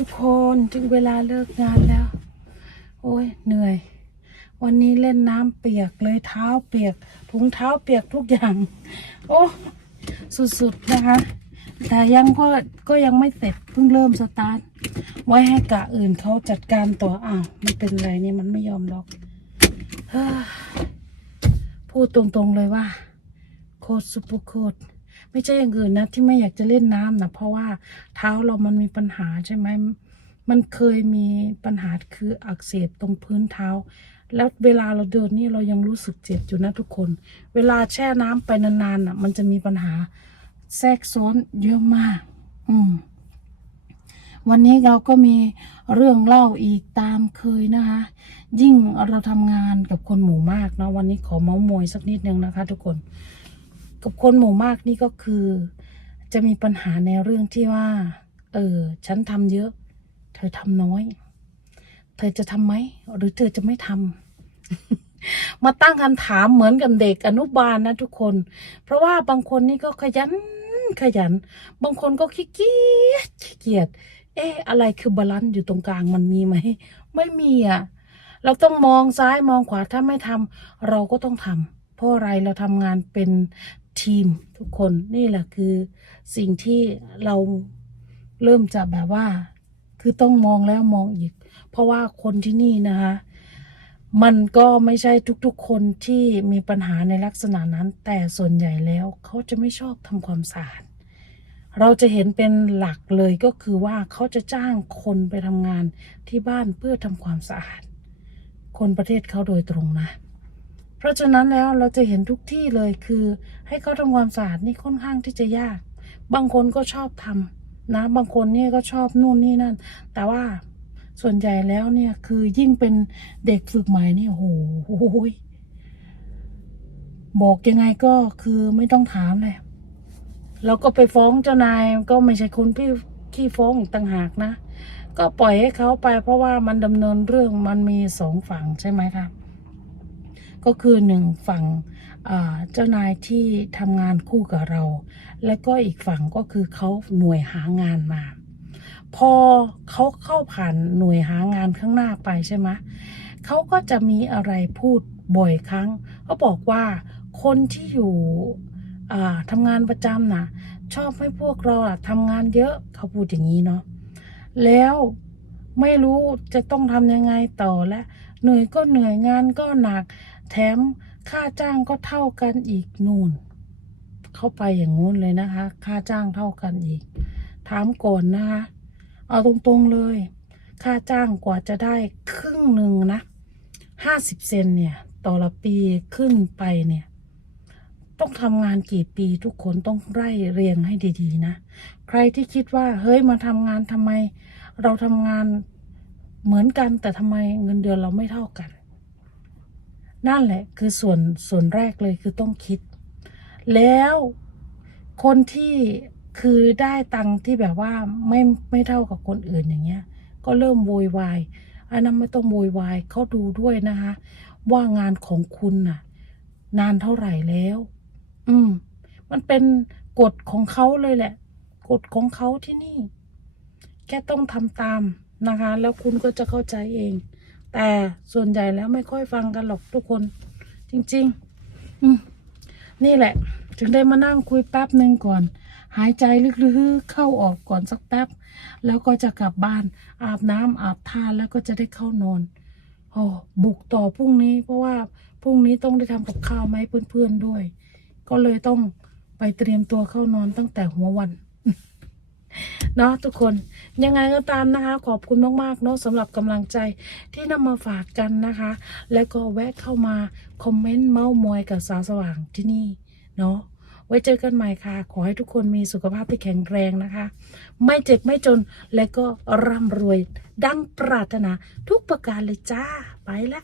ทุกคนถึงเวลาเลิกงานแล้ว โอ้ยเหนื่อย วันนี้เล่นน้ำเปียกเลยเท้าเปียกถุงเท้าเปียกทุกอย่าง โอ้สุดๆนะคะ แต่ยังก็ก็ยังไม่เสร็จเพิ่งเริ่มสตาร์ทไว้ให้กะอื่นเขาจัดการต่ออ้าวมันเป็นไรเนี่ยมันไม่ยอมล็อกพูดตรงๆเลยว่า โคตรซุปเปอร์โคตร ไม่ใช่อย่างอื่นนะที่ไม่อยากจะเล่นน้ำนะเพราะว่าเท้าเรามันมีปัญหาใช่ไหมมันเคยมีปัญหาคืออักเสบตรงพื้นเท้า แล้วเวลาเราเดินนี่เรายังรู้สึกเจ็บอยู่นะทุกคน เวลาแช่น้ำไปนานๆน่ะ มันจะมีปัญหาแทรกซ้อนเยอะมาก อืมวันนี้เราก็มีเรื่องเล่าอีกตามเคยนะคะ ยิ่งเราทำงานกับคนหมู่มากเนาะวันนี้ขอเมาส์มอยสักนิดนึงนะคะ ทุกคน กับคนหมู่มากนี่ก็คือ จะมีปัญหาในเรื่องที่ว่า เออ ฉันทำเยอะ เธอทำน้อย เธอจะทำไหม หรือเธอจะไม่ทำ มาตั้งคำถามเหมือนกับเด็กอนุบาลนะทุกคน เพราะว่าบางคนนี่ก็ขยันขยัน บางคนก็ขี้เกียจขี้เกียจ เอ๊ะ อะไรคือบาลานซ์อยู่ตรงกลางมันมีไหม ไม่มีอะ เราต้องมองซ้ายมองขวาถ้าไม่ทำเราก็ต้องทำเพราะอะไรเราทำงานเป็น ทีมทุกคนนี่แหละคือสิ่งที่เราเริ่มจะแบบว่า คือต้องมองแล้วมองอีก เพราะว่าคนที่นี่นะคะ มันก็ไม่ใช่ทุกๆคนที่มีปัญหาในลักษณะนั้น แต่ส่วนใหญ่แล้วเขาจะไม่ชอบทำความสะอาดเราจะเห็นเป็นหลักเลยก็คือว่าเขาจะจ้างคนไปทำงานที่บ้านเพื่อทำความสะอาด คนประเทศเขาโดยตรงนะ เพราะฉะนั้นแล้วเราจะเห็นทุกที่เลยคือ ให้เขาทำความสะอาดนี่ค่อนข้างที่จะยาก บางคนก็ชอบทำนะบางคนนี่ก็ชอบนู่นนี่นั่น แต่ว่าส่วนใหญ่แล้วเนี่ยคือยิ่งเป็นเด็กฝึกใหม่นี่โอ้โหบอกยังไงก็คือไม่ต้องถามเลยเราก็ไปฟ้องเจ้านายก็ไม่ใช่คนพี่ขี้ฟ้องอีกต่างหากนะ ก็ปล่อยให้เขาไปเพราะว่ามันดำเนินเรื่องมันมีสองฝั่งใช่ไหมคะ ก็คือหนึ่งฝั่งเจ้านายที่ทำงานคู่กับเรา และก็อีกฝั่งก็คือเขาหน่วยหางานมา พอเขาเข้าผ่านหน่วยหางานข้างหน้าไปใช่ไหมเขาก็จะมีอะไรพูดบ่อยครั้งเขาบอกว่าคนที่อยู่ทำงานประจำนะชอบให้พวกเราทำงานเยอะเขาพูดอย่างนี้เนาะแล้วไม่รู้จะต้องทำยังไงต่อและเหนื่อยก็เหนื่อยงานก็หนัก แถมค่าจ้างก็เท่ากันอีกนู่น เข้าไปอย่างงู้นเลยนะคะ ค่าจ้างเท่ากันอีก ถามก่อนนะคะ เอาตรงๆเลย ค่าจ้างกว่าจะได้ครึ่งหนึ่งนะห้าสิบเซนเนี่ย ต่อละปีขึ้นไปเนี่ย ต้องทำงานกี่ปีทุกคนต้องไล่เรียงให้ดีๆนะ ใครที่คิดว่า เฮ้ยมาทำงานทำไม เราทำงานเหมือนกันแต่ทำไมเงินเดือนเราไม่เท่ากัน นั่นแหละ คือส่วนส่วนแรกเลยคือต้องคิด แล้วคนที่คือได้ตังค์ที่แบบว่าไม่ไม่เท่ากับคนอื่นอย่างเงี้ย ก็เริ่มโวยวายอันนั้นไม่ต้องโวยวายเขาดูด้วยนะคะ ว่างานของคุณน่ะ นานเท่าไหร่แล้ว อืม มันเป็นกฎของเขาเลยแหละ กฎของเขาที่นี่ แค่ต้องทำตามนะคะ แล้วคุณก็จะเข้าใจเอง แต่ส่วนใหญ่แล้วไม่ค่อยฟังกันหรอกทุกคน จริง ๆ อืมนี่แหละ ถึงได้มานั่งคุยแป๊บหนึ่งก่อน หายใจลึกๆเข้าออกก่อนสักแป๊บ แล้วก็จะกลับบ้าน อาบน้ำอาบท่าแล้วก็จะได้เข้านอนโอ้บุกต่อพรุ่งนี้ เพราะว่าพรุ่งนี้ต้องได้ทำกับข้าวมาให้เพื่อนๆด้วย ก็เลยต้องไปเตรียมตัวเข้านอนตั้งแต่หัววัน เนาะทุกคนยังไงก็ตามนะคะ ขอบคุณมากๆเนาะสำหรับกำลังใจที่นำมาฝากกันนะคะ แล้วก็แวะเข้ามาคอมเมนต์เมาส์มอยกับสาวสว่างที่นี่เนาะไว้เจอกันใหม่ค่ะ ขอให้ทุกคนมีสุขภาพที่แข็งแรงนะคะ ไม่เจ็บไม่จนและก็ร่ำรวย ดังปรารถนาทุกประการเลยจ้าไปละ